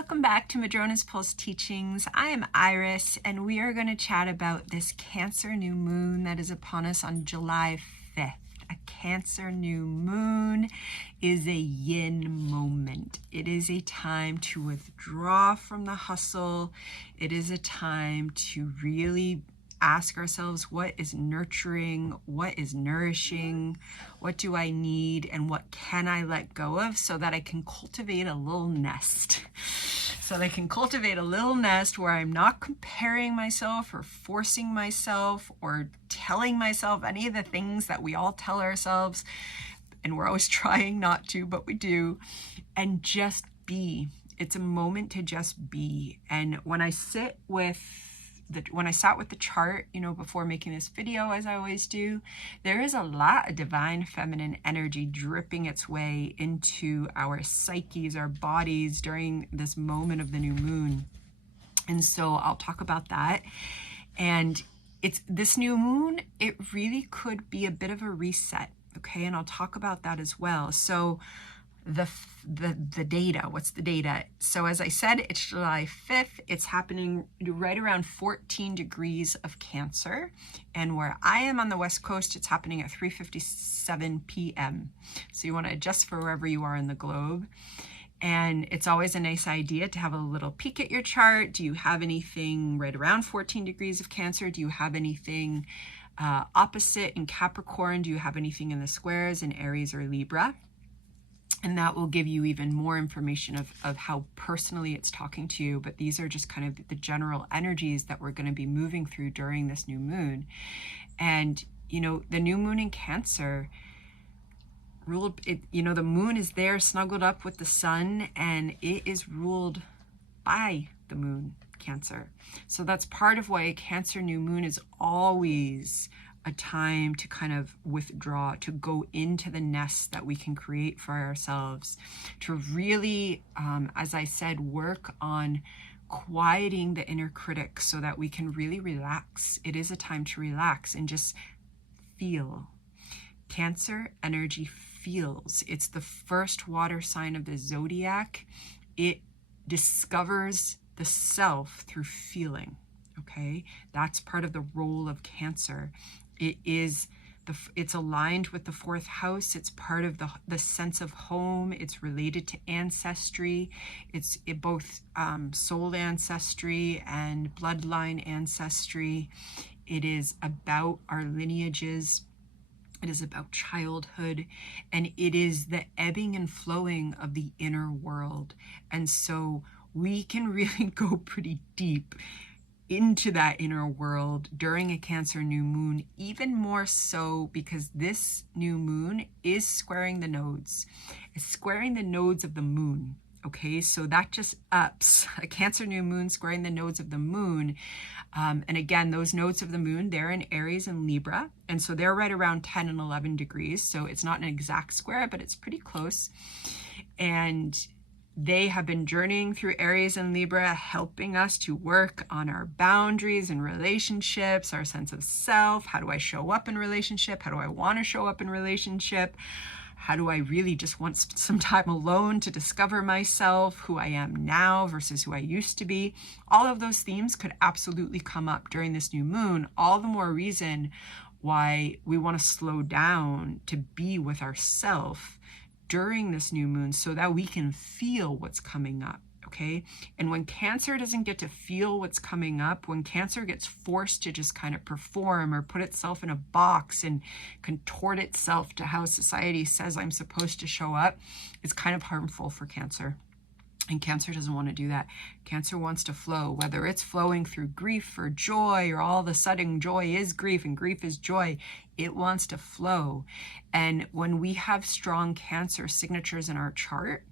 welcome back to Madrona's Pulse Teachings. I am Iris, and we are going to chat about this Cancer new moon that is upon us on July 5th. A Cancer new moon is a yin moment. It is a time to withdraw from the hustle. It is a time to really ask ourselves, what is nurturing, what is nourishing, what do I need, and what can I let go of so that I can cultivate a little nest. So that I can cultivate a little nest where I'm not comparing myself or forcing myself or telling myself any of the things that we all tell ourselves, and we're always trying not to, but we do, and just be. It's a moment to just be. And when I sat with the chart, before making this video, as I always do, there is a lot of divine feminine energy dripping its way into our psyches, our bodies during this moment of the new moon. And so I'll talk about that. And it's this new moon, it really could be a bit of a reset. Okay. And I'll talk about that as well. So the data, what's the data? So as I said, it's July 5th. It's happening right around 14 degrees of Cancer. And where I am on the West Coast, it's happening at 3:57 p.m. So you want to adjust for wherever you are in the globe. And it's always a nice idea to have a little peek at your chart. Do you have anything right around 14 degrees of Cancer? Do you have anything opposite in Capricorn? Do you have anything in the squares in Aries or Libra? And that will give you even more information of how personally it's talking to you. But these are just kind of the general energies that we're going to be moving through during this new moon. And, the new moon in Cancer the moon is there snuggled up with the sun, and it is ruled by the moon, Cancer. So that's part of why a Cancer new moon is always a time to kind of withdraw, to go into the nest that we can create for ourselves, to really, as I said, work on quieting the inner critic so that we can really relax. It is a time to relax and just feel. Cancer energy feels. It's the first water sign of the zodiac. It discovers the self through feeling. Okay, that's part of the role of Cancer. It's aligned with the fourth house. It's part of the sense of home. It's related to ancestry. It's both soul ancestry and bloodline ancestry. It is about our lineages. It is about childhood, and it is the ebbing and flowing of the inner world. And so we can really go pretty deep into that inner world during a Cancer new moon, even more so because this new moon is squaring the nodes. It's squaring the nodes of the moon. Okay, so that just ups a Cancer new moon squaring the nodes of the moon. And again, those nodes of the moon, they're in Aries and Libra. And so they're right around 10 and 11 degrees. So it's not an exact square, but it's pretty close. And they have been journeying through Aries and Libra, helping us to work on our boundaries and relationships, our sense of self. How do I show up in relationship? How do I want to show up in relationship? How do I really just want some time alone to discover myself, who I am now versus who I used to be? All of those themes could absolutely come up during this new moon. All the more reason why we want to slow down to be with ourself during this new moon so that we can feel what's coming up. Okay. And when Cancer doesn't get to feel what's coming up, when Cancer gets forced to just kind of perform or put itself in a box and contort itself to how society says I'm supposed to show up, it's kind of harmful for Cancer. And Cancer doesn't want to do that. Cancer wants to flow, whether it's flowing through grief or joy, or all of a sudden joy is grief and grief is joy. It wants to flow. And when we have strong Cancer signatures in our chart,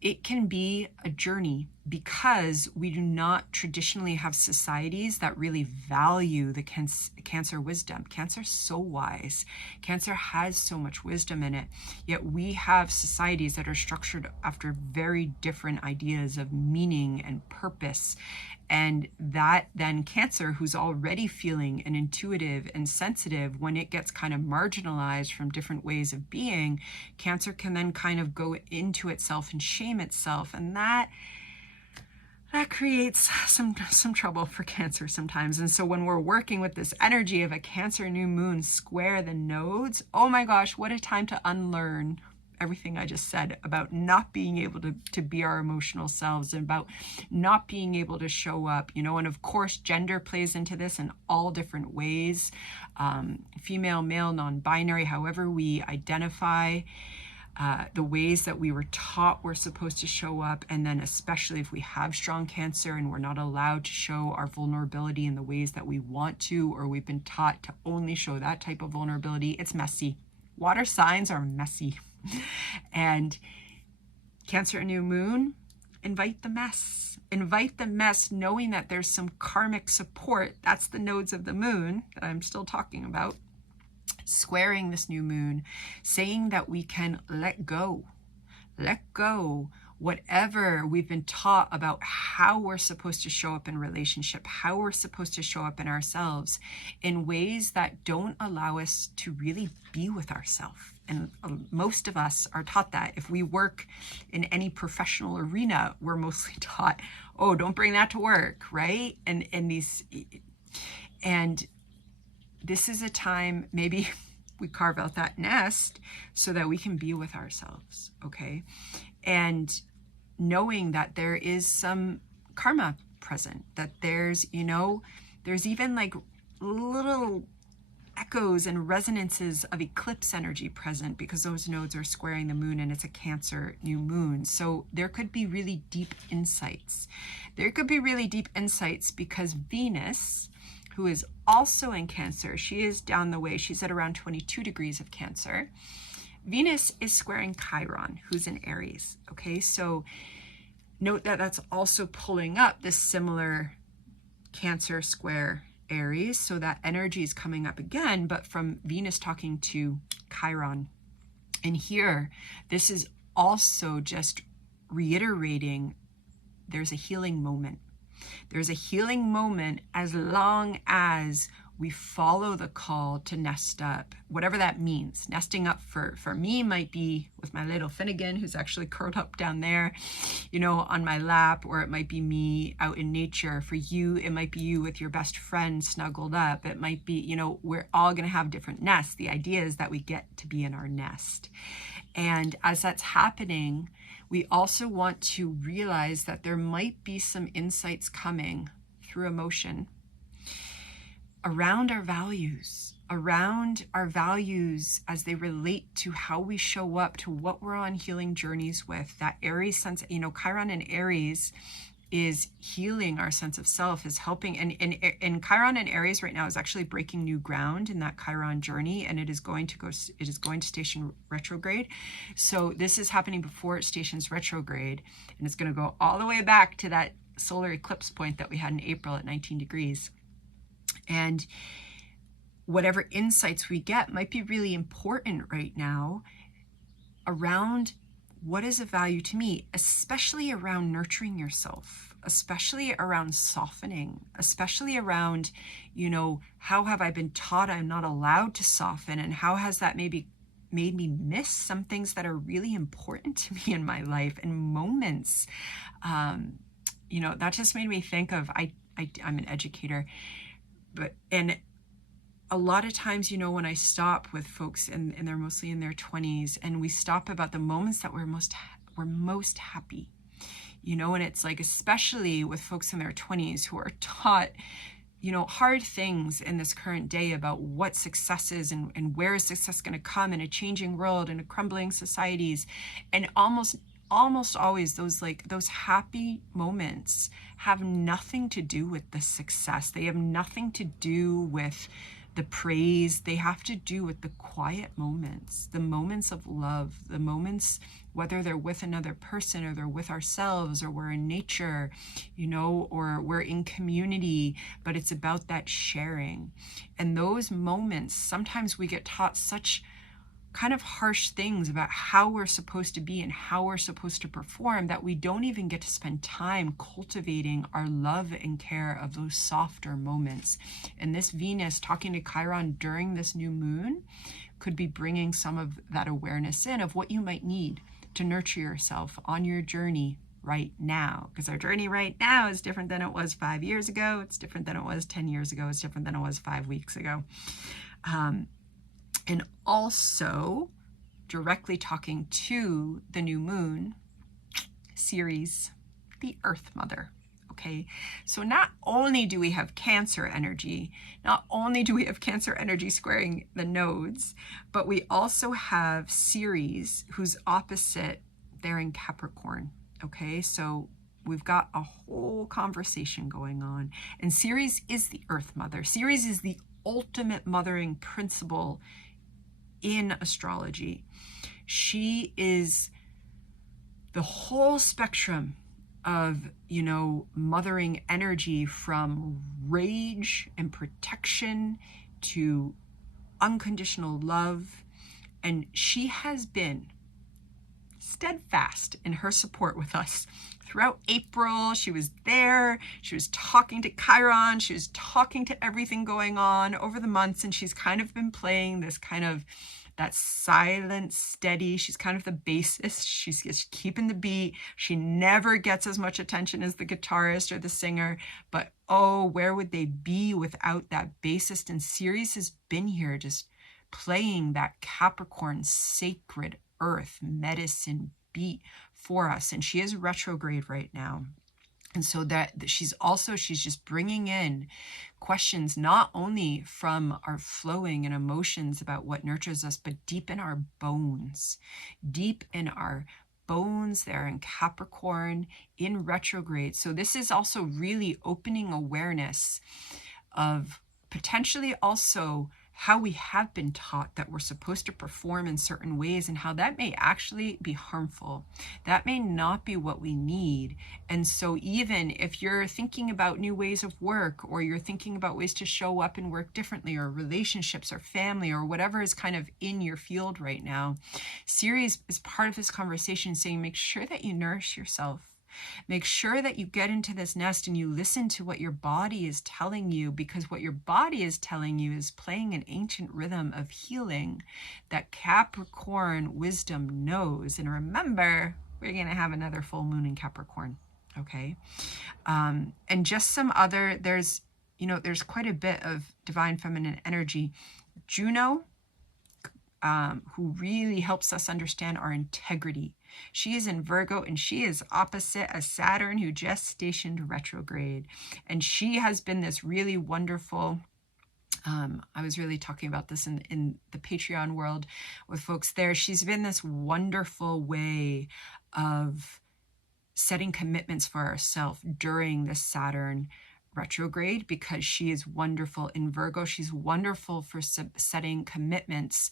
it can be a journey because we do not traditionally have societies that really value the Cancer wisdom. Cancer's so wise. Cancer has so much wisdom in it. Yet we have societies that are structured after very different ideas of meaning and purpose And that then Cancer, who's already feeling and intuitive and sensitive, when it gets kind of marginalized from different ways of being, Cancer can then kind of go into itself and shame itself. And that creates some trouble for Cancer sometimes. And so when we're working with this energy of a Cancer new moon square the nodes, oh my gosh, what a time to unlearn everything I just said about not being able to be our emotional selves, and about not being able to show up, you know. And of course, gender plays into this in all different ways, female, male, non-binary, however we identify, the ways that we were taught we're supposed to show up. And then especially if we have strong Cancer and we're not allowed to show our vulnerability in the ways that we want to, or we've been taught to only show that type of vulnerability, it's messy. Water signs are messy. And Cancer new moon, invite the mess. Invite the mess, knowing that there's some karmic support. That's the nodes of the moon that I'm still talking about, squaring this new moon, saying that we can let go whatever we've been taught about how we're supposed to show up in relationship, how we're supposed to show up in ourselves in ways that don't allow us to really be with ourselves. And most of us are taught that. If we work in any professional arena, we're mostly taught, oh, don't bring that to work, right? And this is a time, maybe we carve out that nest so that we can be with ourselves, okay? And knowing that there is some karma present, that there's, you know, there's even like little echoes and resonances of eclipse energy present, because those nodes are squaring the moon and it's a Cancer new moon. So there could be really deep insights. There could be really deep insights because Venus, who is also in Cancer, she is down the way, she's at around 22 degrees of Cancer. Venus is squaring Chiron, who's in Aries, okay? So note that that's also pulling up this similar Cancer square Aries, so that energy is coming up again, but from Venus talking to Chiron. And here, this is also just reiterating there's a healing moment. There's a healing moment as long as we follow the call to nest up, whatever that means. Nesting up for me might be with my little Finnegan, who's actually curled up down there, you know, on my lap, or it might be me out in nature. For you, it might be you with your best friend snuggled up. It might be, you know, we're all gonna have different nests. The idea is that we get to be in our nest. And as that's happening, we also want to realize that there might be some insights coming through emotion around our values as they relate to how we show up, to what we're on healing journeys with. That Aries sense, you know, Chiron and Aries is healing our sense of self, is helping. And Chiron and Aries right now is actually breaking new ground in that Chiron journey, and it is going to station retrograde. So this is happening before it stations retrograde, and it's going to go all the way back to that solar eclipse point that we had in April at 19 degrees. And whatever insights we get might be really important right now around what is of value to me, especially around nurturing yourself, especially around softening, especially around, you know, how have I been taught I'm not allowed to soften, and how has that maybe made me miss some things that are really important to me in my life and moments. You know, that just made me think of, I'm an educator, and a lot of times, you know, when I stop with folks and they're mostly in their 20s, and we stop about the moments that we're most happy, you know, and it's like, especially with folks in their 20s who are taught, you know, hard things in this current day about what success is and where is success going to come in a changing world and a crumbling societies. And almost always those happy moments have nothing to do with the success. They have nothing to do with the praise. They have to do with the quiet moments, the moments of love, the moments, whether they're with another person or they're with ourselves, or we're in nature, you know, or we're in community, but it's about that sharing. And those moments, sometimes we get taught such kind of harsh things about how we're supposed to be and how we're supposed to perform, that we don't even get to spend time cultivating our love and care of those softer moments. And this Venus talking to Chiron during this new moon could be bringing some of that awareness in of what you might need to nurture yourself on your journey right now, because our journey right now is different than it was 5 years ago. It's different than it was 10 years ago. It's different than it was 5 weeks ago. And also directly talking to the new moon, Ceres, the Earth Mother. Okay, so not only do we have Cancer energy, not only do we have Cancer energy squaring the nodes, but we also have Ceres, who's opposite there in Capricorn. Okay, so we've got a whole conversation going on. And Ceres is the Earth Mother. Ceres is the ultimate mothering principle in astrology. She is the whole spectrum of, you know, mothering energy, from rage and protection to unconditional love. And she has been steadfast in her support with us throughout April. She was there, she was talking to Chiron, she was talking to everything going on over the months, and she's kind of been playing this kind of that silent, steady, she's kind of the bassist, she's just keeping the beat. She never gets as much attention as the guitarist or the singer, but oh, where would they be without that bassist? And Ceres has been here just playing that Capricorn sacred earth medicine beat for us. And she is retrograde right now. And so that she's just bringing in questions, not only from our flowing and emotions about what nurtures us, but deep in our bones there in Capricorn in retrograde. So this is also really opening awareness of potentially also how we have been taught that we're supposed to perform in certain ways, and how that may actually be harmful. That may not be what we need. And so even if you're thinking about new ways of work, or you're thinking about ways to show up and work differently, or relationships or family or whatever is kind of in your field right now, Ceres is part of this conversation saying, make sure that you nourish yourself. Make sure that you get into this nest and you listen to what your body is telling you, because what your body is telling you is playing an ancient rhythm of healing that Capricorn wisdom knows. And remember, we're going to have another full moon in Capricorn. Okay. And just some other, there's quite a bit of divine feminine energy. Juno, who really helps us understand our integrity. She is in Virgo, and she is opposite a Saturn who just stationed retrograde. And she has been this really wonderful, I was really talking about this in the Patreon world with folks there. She's been this wonderful way of setting commitments for ourselves during this Saturn retrograde, because she is wonderful in Virgo. She's wonderful for setting commitments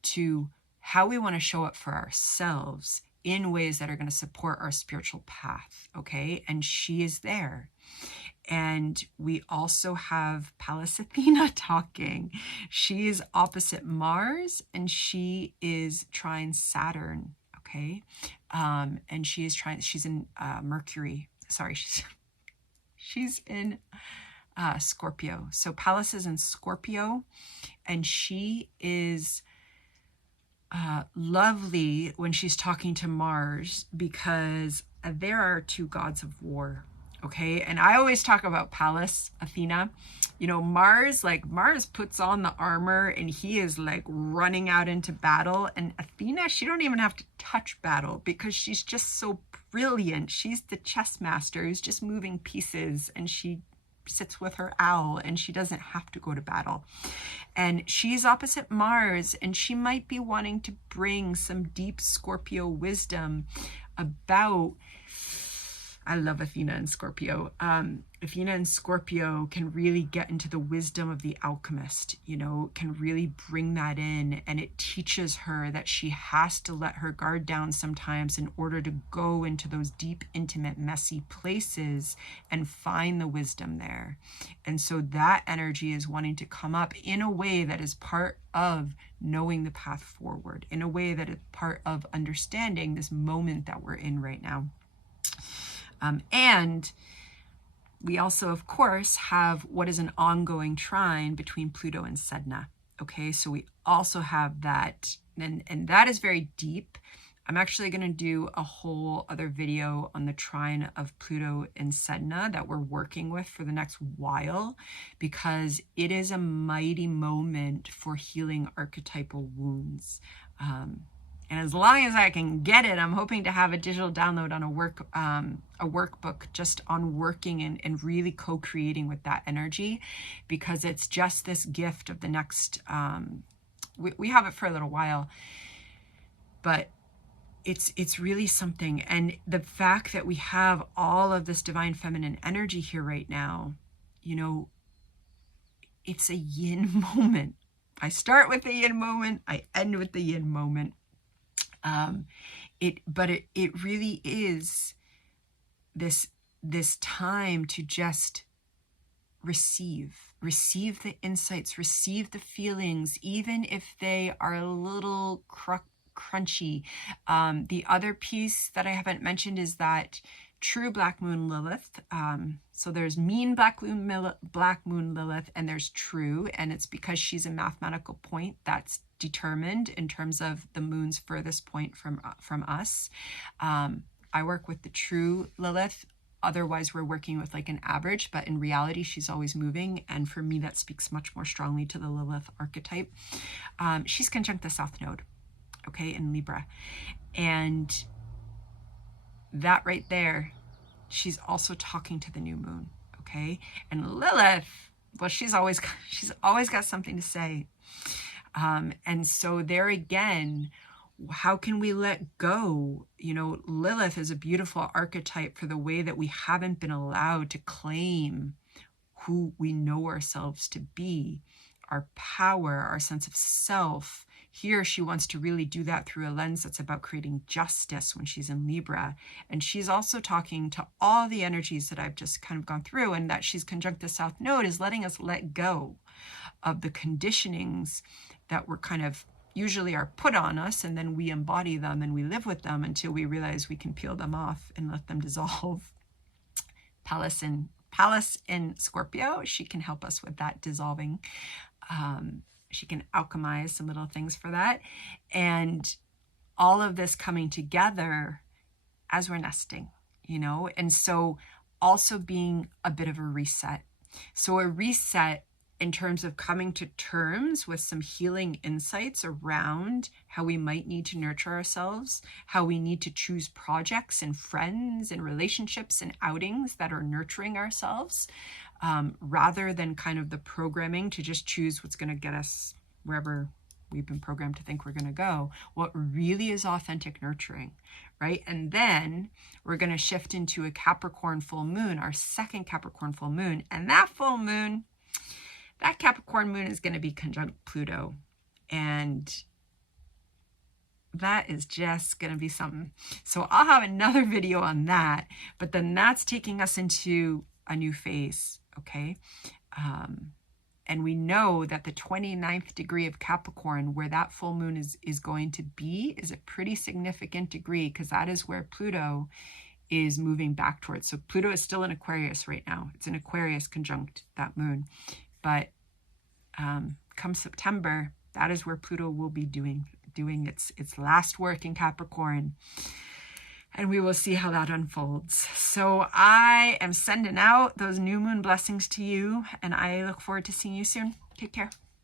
to how we want to show up for ourselves in ways that are going to support our spiritual path. Okay. And she is there. And we also have Pallas Athena talking. She is opposite Mars, and she is trine Saturn. Okay. And she's in Mercury. Sorry. She's in Scorpio. So Pallas is in Scorpio, and she is lovely when she's talking to Mars, because there are two gods of war. Okay. And I always talk about Pallas Athena, Mars puts on the armor and he is like running out into battle. And Athena, she don't even have to touch battle, because she's just so brilliant. She's the chess master who's just moving pieces, and she sits with her owl, and she doesn't have to go to battle. And she's opposite Mars, and she might be wanting to bring some deep Scorpio wisdom about, I love Athena and Scorpio, Athena in Scorpio can really get into the wisdom of the alchemist, you know, can really bring that in. And it teaches her that she has to let her guard down sometimes in order to go into those deep, intimate, messy places and find the wisdom there. And so that energy is wanting to come up in a way that is part of knowing the path forward, in a way that is part of understanding this moment that we're in right now. And we also, of course, have what is an ongoing trine between Pluto and Sedna. Okay, so we also have that, and that is very deep. I'm actually going to do a whole other video on the trine of Pluto and Sedna that we're working with for the next while, because it is a mighty moment for healing archetypal wounds. And as long as I can get it, I'm hoping to have a digital download on a workbook just on working and really co-creating with that energy, because it's just this gift of the next, we have it for a little while, but it's really something. And the fact that we have all of this divine feminine energy here right now, you know, it's a yin moment. I start with the yin moment, I end with the yin moment. It really is this time to just receive the insights, receive the feelings, even if they are a little crunchy. The other piece that I haven't mentioned is that true Black Moon Lilith. So there's mean Black Moon Lilith, and there's true, and it's because she's a mathematical point that's determined in terms of the moon's furthest point from us. I work with the true Lilith. Otherwise, we're working with like an average, but in reality, she's always moving. And for me, that speaks much more strongly to the Lilith archetype. She's conjunct the South Node, okay, in Libra. And that right there, she's also talking to the new moon, okay? And Lilith, well, she's always got something to say. And so there again, how can we let go? You know, Lilith is a beautiful archetype for the way that we haven't been allowed to claim who we know ourselves to be, our power, our sense of self. Here, she wants to really do that through a lens that's about creating justice when she's in Libra. And she's also talking to all the energies that I've just kind of gone through, and that she's conjunct the South Node is letting us let go of the conditionings that were kind of usually are put on us, and then we embody them and we live with them until we realize we can peel them off and let them dissolve. Pallas in Scorpio, she can help us with that dissolving. She can alchemize some little things for that. And all of this coming together as we're nesting, you know, and so also being a bit of a reset. So a reset in terms of coming to terms with some healing insights around how we might need to nurture ourselves, how we need to choose projects and friends and relationships and outings that are nurturing ourselves, rather than kind of the programming to just choose what's going to get us wherever we've been programmed to think we're going to go. What really is authentic nurturing, right? And then we're going to shift into a Capricorn full moon, our second Capricorn full moon. And that full moon, that Capricorn moon is going to be conjunct Pluto. And that is just going to be something. So I'll have another video on that, but then that's taking us into a new phase, okay? And we know that the 29th degree of Capricorn, where that full moon is going to be, is a pretty significant degree, because that is where Pluto is moving back towards. So Pluto is still in Aquarius right now. It's in Aquarius conjunct that moon. But come September, that is where Pluto will be doing its last work in Capricorn. And we will see how that unfolds. So I am sending out those new moon blessings to you, and I look forward to seeing you soon. Take care.